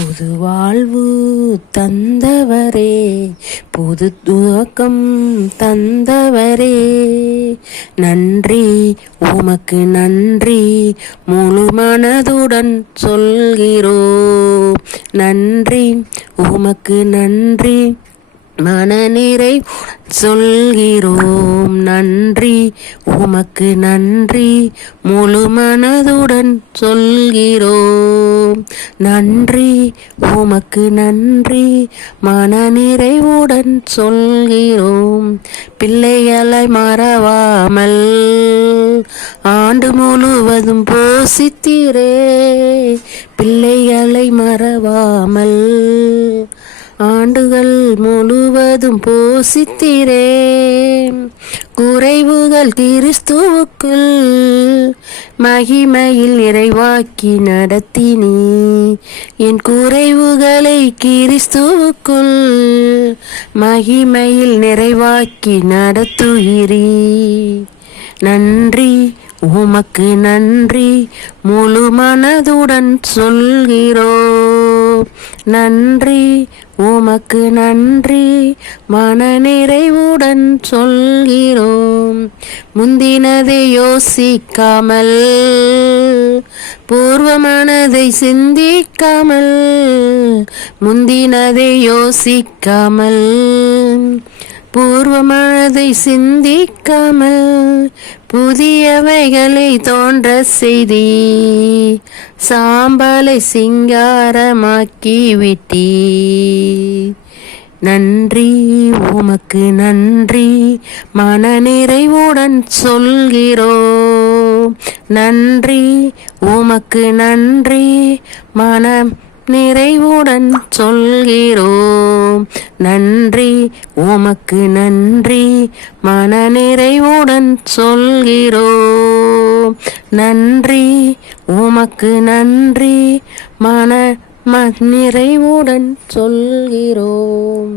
புது வாழ்வு தந்தவரே, புது துவக்கம் தந்தவரே, நன்றி உமக்கு நன்றி முழு மனதுடன் சொல்கிறோம். நன்றி உமக்கு நன்றி மனநிறை சொல்கிறோம். நன்றி உமக்கு நன்றி முழு மனதுடன் சொல்கிறோம். நன்றி உமக்கு நன்றி மனநிறைவுடன் சொல்கிறோம். பிள்ளைகளை மறவாமல் ஆண்டு முழுவதும் போஷித்தீரே, பிள்ளைகளை மறவாமல் ஆண்டுகள் முழுவதும் போஷித்தீரே. குறைவுகள் கிறிஸ்துவுக்குள் மகிமையில் நிறைவாக்கி நடத்தினீ. என் குறைவுகளை கிறிஸ்துவுக்குள் மகிமையில் நிறைவாக்கி நடத்துகிறீ. நன்றி உமக்கு நன்றி முழு மனதுடன் சொல்கிறோம். நன்றி உமக்கு நன்றி மனநிறைவுடன் சொல்கிறோம். முந்தினதை யோசிக்காமல் பூர்வ மனதை சிந்திக்காமல், முந்தினதை யோசிக்காமல் பூர்வ மனதை சிந்திக்காமல் புதியவைகளை தோன்ற செய்தி, சாம்பலை சிங்காரமாக்கி விட்டீ. நன்றி உமக்கு நன்றி மனநிறைவுடன் சொல்கிறோம். நன்றி உமக்கு நன்றி மன நிறைவுடன் சொல்கிறோம். நன்றி உமக்கு நன்றி மனநிறைவுடன் சொல்கிறோம். நன்றி உமக்கு நன்றி மன நிறைவுடன் சொல்கிறோம்.